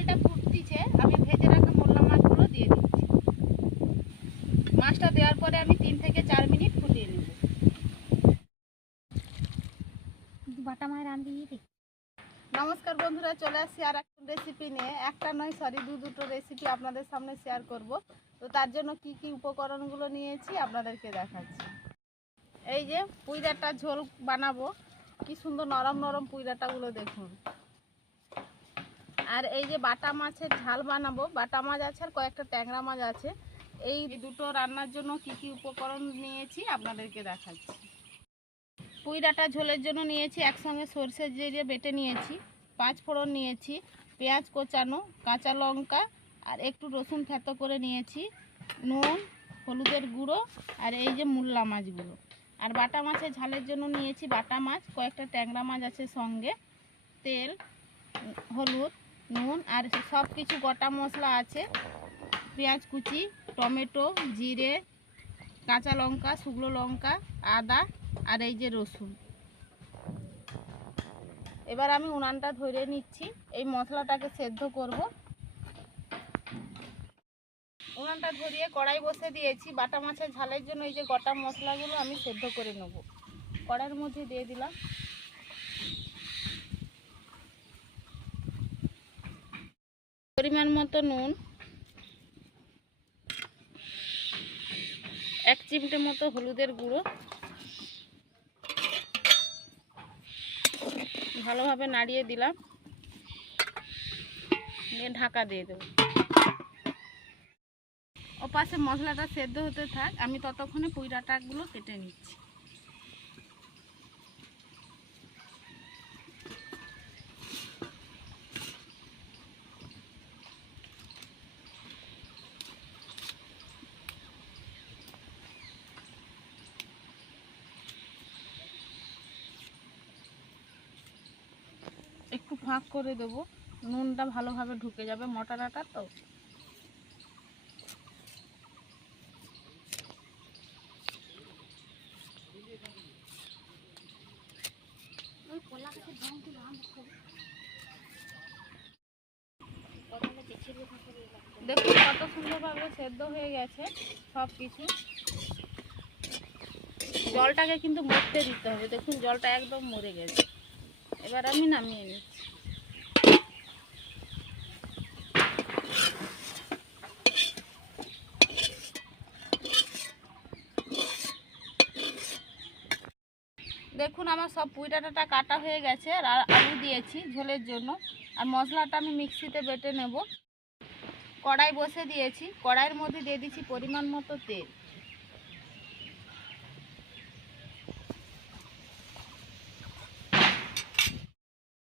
ঝোলটা ফুটতিছে আমি ভেজে রাখা মোল্লা মাছগুলো দিয়ে দিচ্ছি। মাছটা দেওয়ার পরে আমি 3 থেকে 4 মিনিট ফুটিয়ে নেব। বাটা মায়ের রান্না দিয়ে দিই। নমস্কার বন্ধুরা, চলে আসছি আর একটা রেসিপি নিয়ে। একটা নয় সরি দুটো রেসিপি আপনাদের সামনে শেয়ার করব। তো তার জন্য কি কি উপকরণগুলো নিয়েছি আপনাদেরকে দেখাচ্ছি। এই যে পুঁইডাটা ঝোল বানাবো, কি সুন্দর নরম নরম পুঁইডাটাগুলো দেখুন। আর এই যে বাটা মাছের ঝাল বানাবো, বাটা মাছ আছে আর কয়েকটা ট্যাংরা মাছ আছে। এই দুটো রান্নার জন্য কি কি উপকরণ নিয়েছি আপনাদেরকে দেখাচ্ছি। পুঁইডাটা ঝোলের জন্য নিয়েছি একসঙ্গে সরষে জিরে বেটে নিয়েছি, 5 ফোড়ন নিয়েছি, পেঁয়াজ কোচানো, কাঁচা লঙ্কা আর একটু রসুন থেতো করে নিয়েছি, নুন, হলুদের গুঁড়ো আর এই যে মোল্লা মাছগুলো। আর বাটা মাছের ঝালের জন্য নিয়েছি বাটা মাছ, কয়েকটা ট্যাংরা মাছ আছে সঙ্গে, তেল, হলুদ, নুন আর সব কিছু গোটা মশলা আছে, পেঁয়াজ কুচি, টমেটো, জিরে, কাঁচা লঙ্কা, শুকনো লঙ্কা, আদা আর এই যে রসুন। এবার আমি উনানটা ধরে নিচ্ছি, এই মশলাটাকে সেদ্ধ করব। উনানটা ধরিয়ে কড়াই বসে দিয়েছি। বাটা মাছের ঝালের জন্য এই যে গোটা মশলাগুলো আমি সেদ্ধ করে নেব। কড়াইয়ের মধ্যে দিয়ে দিলাম। পরিমাণ মতো নুন, 1 চিমটে মতো হলুদের গুঁড়ো, ভালোভাবে নাড়িয়ে দিলাম, দিয়ে ঢাকা দিয়ে দেবো। ওপাশে মশলাটা সেদ্ধ হতে থাক, আমি ততক্ষণে পুঁই ডাঁটাগুলো কেটে নিচ্ছি। একটু ফাঁক করে দেব, নুনটা ভালোভাবে ঢুকে যাবে, মোটা ডাঁটা তো। দেখুন কত সুন্দরভাবে সেদ্ধ হয়ে গেছে সব কিছু। জলটাকে কিন্তু মরতে দিতে হবে, দেখুন জলটা একদম মরে গেছে। এবার আমি নামিয়ে নিচ্ছি। দেখুন আমার সব পুঁই ডাঁটাটা কাটা হয়ে গেছে আর আলু দিয়েছি ঝোলের জন্য। আর মশলাটা আমি মিক্সিতে বেটে নেব। কড়াই বসে দিয়েছি, কড়াইয়ের মধ্যে দিয়ে দিচ্ছি পরিমাণ মতো তেল।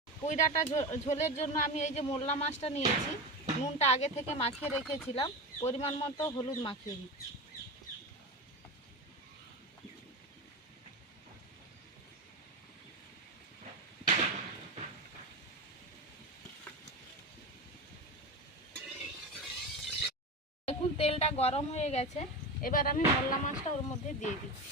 পুঁই ডাঁটা ঝোলের জন্য আমি এই যে মোল্লা মাছটা নিয়েছি, নুনটা আগে থেকে মাখিয়ে রেখেছিলাম, পরিমাণ মতো হলুদ মাখিয়ে দিচ্ছি। দেখুন তেলটা গরম হয়ে গেছে, এবার আমি মোল্লা মাছটা ওর মধ্যে দিয়ে দিচ্ছি।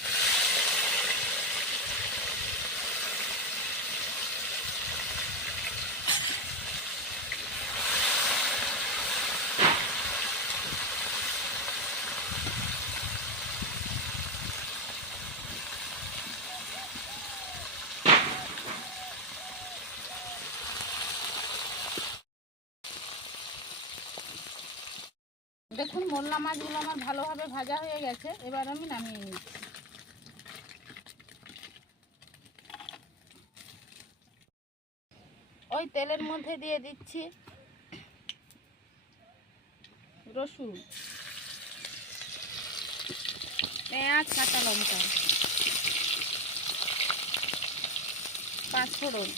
দেখুন মোল্লা মাছগুলো আমার ভালোভাবে ভাজা হয়ে গেছে, এবার আমি নামিয়ে নিচ্ছি। ওই তেলের মধ্যে দিয়ে দিচ্ছি রসুন, পেঁয়াজ, কাঁচা লঙ্কা, 5 ফোড়ন,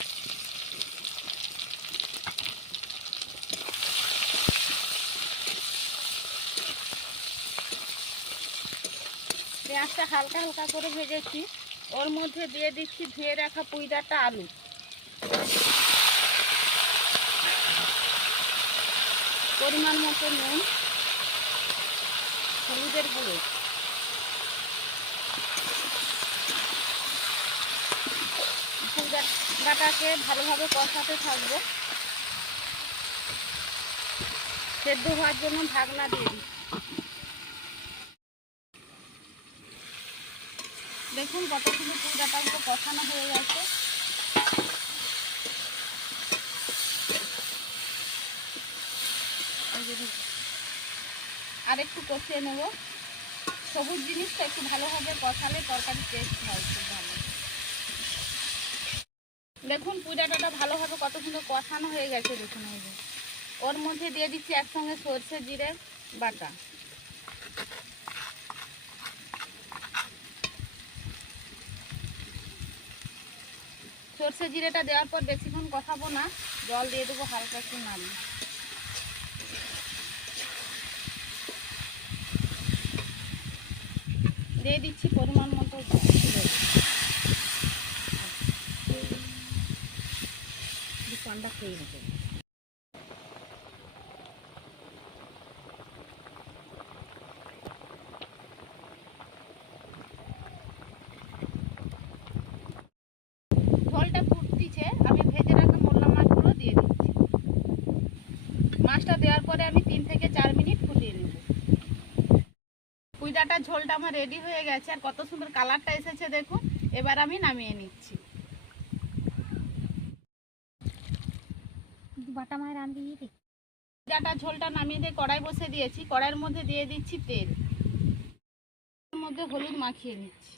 পেঁয়াজটা হালকা হালকা করে ভেজেছি, ওর মধ্যে দিয়ে দিচ্ছি ধুয়ে রাখা পুঁই ডাঁটা, আলু, পরিমাণ মতো নুন, হলুদের গুঁড়ো, পুঁই ডাঁটাকে ভালোভাবে কষাতে থাকবো। সেদ্ধ হওয়ার জন্য ঢাকনা দিয়ে দিই। দেখুন কত সুন্দর পুঁই ডাঁটাগুলো কষানো হয়ে গেছে। আর একটু কষিয়ে নেব। সবুজ জিনিসটা একটু ভালোভাবে কষালে তরকারি টেস্ট হয় খুব ভালো। দেখুন পুঁই ডাঁটাটা ভালোভাবে কত সুন্দর কষানো হয়ে গেছে। দেখুন এই যে ওর মধ্যে দিয়ে দিচ্ছি একসঙ্গে সরষে জিরে বাটা। সরষে জিরেটা দেওয়ার পর বেশিক্ষণ কষাবো না, জল দিয়ে দেবো হালকা একটু নাড়ি। দিয়ে দিচ্ছি পরিমাণ মতো ঠান্ডা খেয়ে নেবে। ঝোলটা ফুটতিছে, আমি ভেজে রাখা মোল্লা মাছগুলো দিয়ে দিচ্ছি। মাছটা দেওয়ার পরে আমি 3 থেকে 4 মিনিট ফুটিয়ে নেব। পুঁই ডাঁটার ঝোলটা আমার রেডি হয়ে গেছে আর কত সুন্দর কালারটা এসেছে দেখুন। এবার আমি নামিয়ে নিচ্ছি। বাটা মায়ের রান্দি দেখি। পুঁই ডাঁটার ঝোলটা নামিয়ে দিয়ে কড়াই বসে দিয়েছি। কড়াইয়ের মধ্যে দিয়ে দিচ্ছি তেল, এর মধ্যে হলুদ মাখিয়ে নিচ্ছি।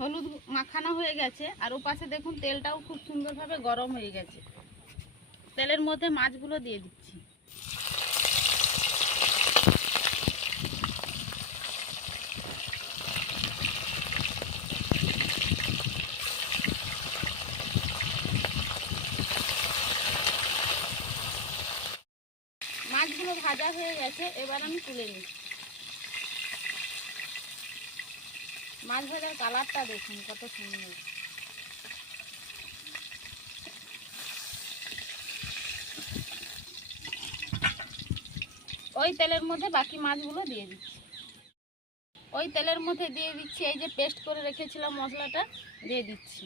হলুদ মাখানো হয়ে গেছে আর ওপাশে দেখুন তেলটাও খুব সুন্দরভাবে গরম হয়ে গেছে। তেলের মধ্যে মাছগুলো দিয়ে দিচ্ছি। মাছগুলো ভাজা হয়ে গেছে, এবার আমি তুলে নিচ্ছি। মাছ ভাজার কালারটা দেখুন কত সুন্দর। ওই তেলের মধ্যে বাকি মাছগুলো দিয়ে দিচ্ছি। ওই তেলের মধ্যে দিয়ে দিচ্ছি এই যে পেস্ট করে রেখেছিলাম মশলাটা দিয়ে দিচ্ছি।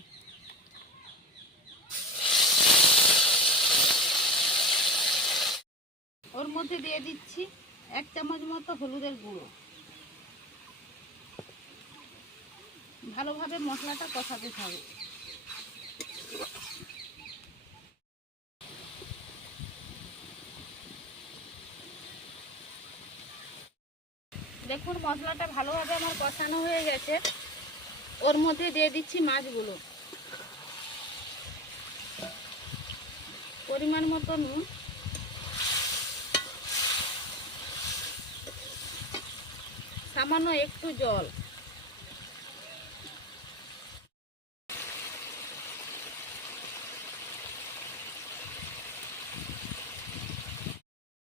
ওর মধ্যে দিয়ে দিচ্ছি 1 চামচ মতো হলুদের গুঁড়ো। ভালোভাবে মশলাটা কষাতে হবে। দেখুন মশলাটা ভালোভাবে আমার কষানো হয়ে গেছে। ওর মধ্যে দিয়ে দিচ্ছি মাছগুলো, পরিমাণ মতো নুন, সামান্য একটু জল।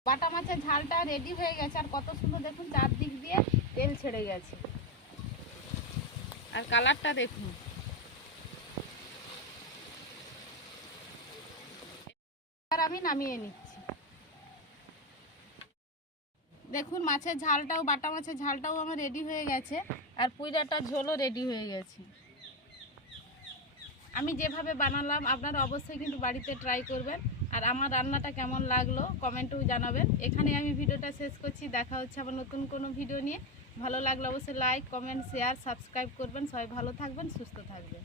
বাটা মাছের ঝালটা রেডি হয়ে গেছে আর কত সুন্দর দেখুন চারদিক দিয়ে তেল ছেড়ে গেছে আর কালারটা দেখুন। আর আমি নামিয়ে নিচ্ছি। দেখুন মাছের ঝালটাও বাটা মাছের ঝালটাও আমার রেডি হয়ে গেছে আর পুঁই ডাঁটার ঝোলও রেডি হয়ে গেছে। আমি যেভাবে বানালাম আপনারা অবশ্যই কিন্তু বাড়িতে ট্রাই করবেন আর আমার রান্নাটা কেমন লাগলো কমেন্টেও জানাবেন। এখানে আমি ভিডিওটা শেষ করছি। দেখা হচ্ছে আবার নতুন কোনো ভিডিও নিয়ে। ভালো লাগলে অবশ্যই লাইক কমেন্ট শেয়ার সাবস্ক্রাইব করবেন। সবাই ভালো থাকবেন, সুস্থ থাকবেন।